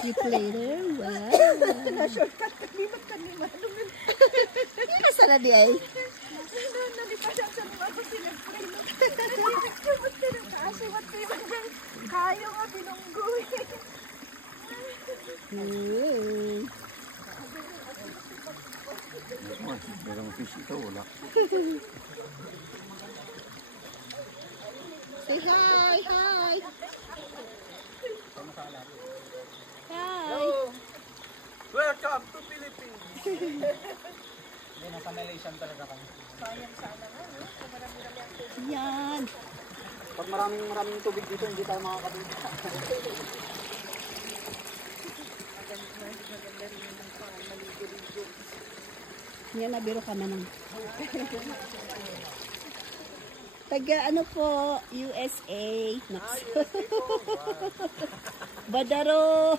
You play there? Wow. Na-shortcut kanima. Nasa na di ay? Nalipasan sa mga ako sinag-pray. Kumot ka ng kaso. Kayo nga binunggoy. Merong fish ito, wala. Say hi! Hi! Hi! Welcome to Philippines! Hindi, nasa Malaysian talaga kami. Sayang sana nga, no? Kung marami-rami ang tubig. Yan! Pag maraming tubig dito, hindi tayo makakabili. Maganda rin yung maligo-ligo. Yan, nabiro ka na ng... Taga ano po, USA. Badaro!